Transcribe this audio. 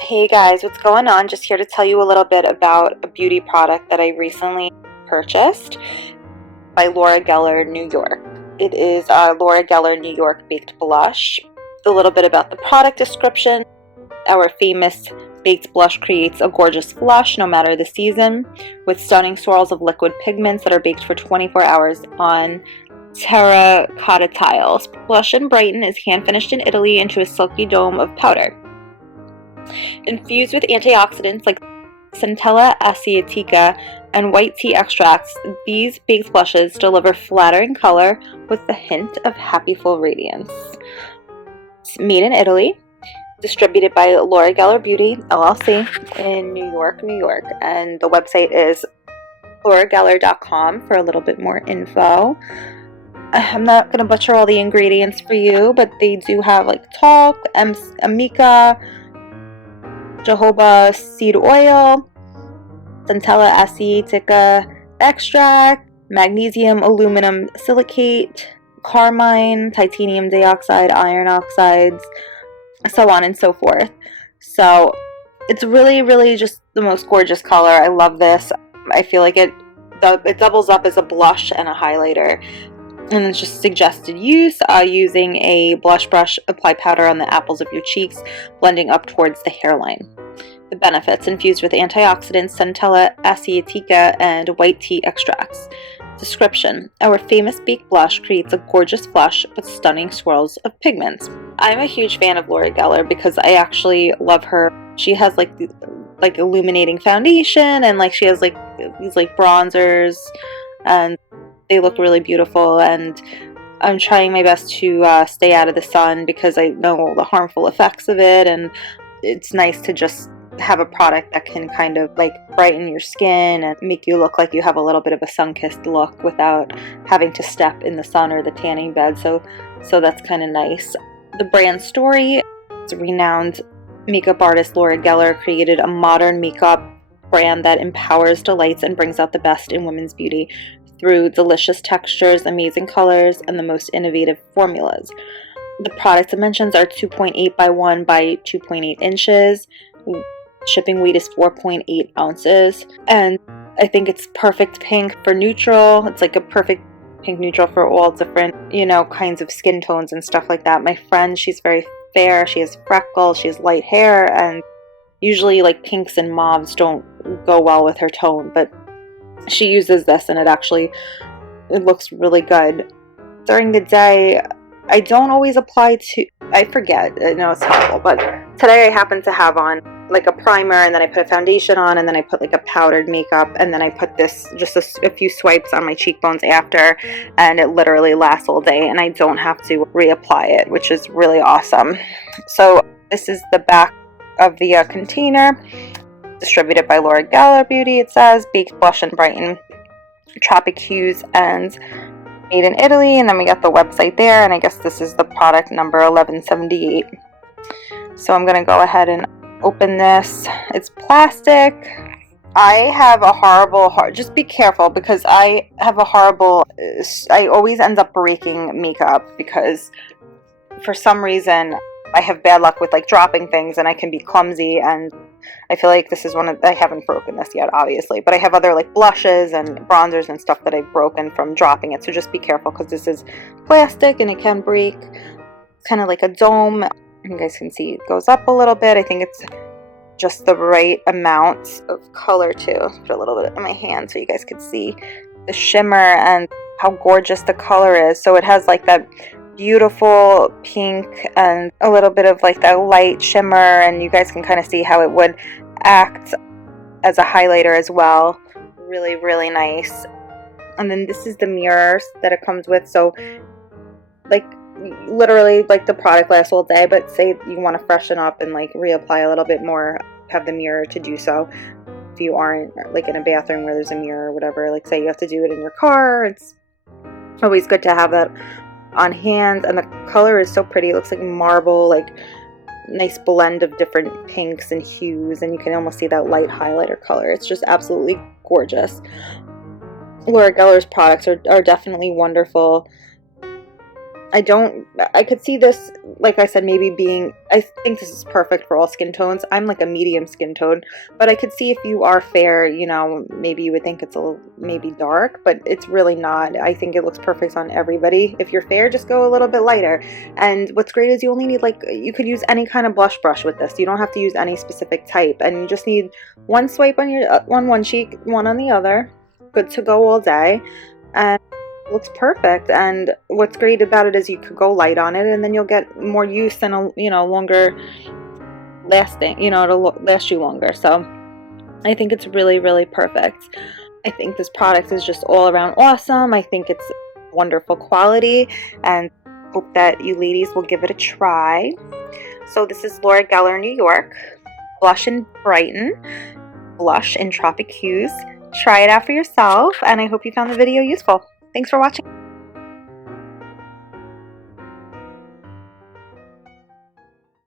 Hey guys, what's going on? Just here to tell you a little bit about a beauty product that I recently purchased by Laura Geller, New York. It is Laura Geller New York Baked Blush. A little bit about the product description. Our famous baked blush creates a gorgeous blush no matter the season, with stunning swirls of liquid pigments that are baked for 24 hours on terracotta tiles. Blush-n-Brighten is hand-finished in Italy into a silky dome of powder. Infused with antioxidants like Centella asiatica and white tea extracts, these baked blushes deliver flattering color with a hint of happy full radiance. It's made in Italy, distributed by Laura Geller Beauty, LLC, in New York, New York. And the website is laurageller.com for a little bit more info. I'm not going to butcher all the ingredients for you, but they do have like talc, amica, jojoba seed oil, Centella asiatica extract, magnesium aluminum silicate, carmine, titanium dioxide, iron oxides, so on and so forth. So it's really just the most gorgeous color. I love this. I feel like it doubles up as a blush and a highlighter. And it's just suggested use using a blush brush. Apply powder on the apples of your cheeks, blending up towards the hairline. The benefits: infused with antioxidants, Centella asiatica, and white tea extracts. Description: our famous baked blush creates a gorgeous blush with stunning swirls of pigments. I'm a huge fan of Laura Geller because I actually love her. She has like illuminating foundation, and like she has like these like bronzers, and they look really beautiful. And I'm trying my best to stay out of the sun because I know the harmful effects of it, and it's nice to just have a product that can kind of like brighten your skin and make you look like you have a little bit of a sun-kissed look without having to step in the sun or the tanning bed. So that's kind of nice. The brand story: it's a renowned makeup artist Laura Geller created a modern makeup brand that empowers, delights, and brings out the best in women's beauty through delicious textures, amazing colors, and the most innovative formulas. The product dimensions are 2.8 by 1 by 2.8 inches. Shipping weight is 4.8 ounces. And I think it's perfect pink for neutral. It's like a perfect pink neutral for all different, kinds of skin tones and stuff like that. My friend, she's very fair. She has freckles. She has light hair. And usually like pinks and mauves don't go well with her tone. But she uses this and it looks really good. During the day, I don't always apply I forget, I know it's horrible, but today I happen to have on like a primer, and then I put a foundation on, and then I put like a powdered makeup, and then I put this, just a few swipes on my cheekbones after, and it literally lasts all day, and I don't have to reapply it, which is really awesome. So this is the back of the container. Distributed by Laura Geller Beauty, it says. Baked Blush-n-Brighten, Tropic Hues, and made in Italy. And then we got the website there, and I guess this is the product number 1178. So I'm going to go ahead and open this. It's plastic. I have a horrible just be careful, because I always end up breaking makeup, because for some reason I have bad luck with like dropping things, and I can be clumsy, and I feel like this is I haven't broken this yet, obviously, but I have other like blushes and bronzers and stuff that I've broken from dropping it. So just be careful, because this is plastic and it can break. It's kind of like a dome. You guys can see it goes up a little bit. I think it's just the right amount of color too. Put a little bit in my hand so you guys can see the shimmer and how gorgeous the color is. So it has like that beautiful pink and a little bit of like that light shimmer, and you guys can kind of see how it would act as a highlighter as well. Really nice. And then this is the mirror that it comes with. So like literally like the product lasts all day, but say you want to freshen up and like reapply a little bit more, have the mirror to do so. If you aren't like in a bathroom where there's a mirror or whatever, like say you have to do it in your car, it's always good to have that on hand. And the color is so pretty. It looks like marble, like nice blend of different pinks and hues, and you can almost see that light highlighter color. It's just absolutely gorgeous. Laura Geller's products are definitely wonderful. I could see this, like I said, maybe being, I think this is perfect for all skin tones. I'm like a medium skin tone, but I could see if you are fair, you know, maybe you would think it's a little, maybe dark, but it's really not. I think it looks perfect on everybody. If you're fair, just go a little bit lighter. And what's great is you only need, like, you could use any kind of blush brush with this. You don't have to use any specific type, and you just need one swipe on your on one cheek, one on the other. Good to go all day. And looks perfect. And what's great about it is you could go light on it, and then you'll get more use and a, you know, longer lasting, you know, it'll last you longer. So I think it's really, really perfect. I think this product is just all around awesome. I think it's wonderful quality, and hope that you ladies will give it a try. So this is Laura Geller, New York, Blush-n-Brighten, Blush in Tropic Hues. Try it out for yourself, and I hope you found the video useful. Thanks for watching.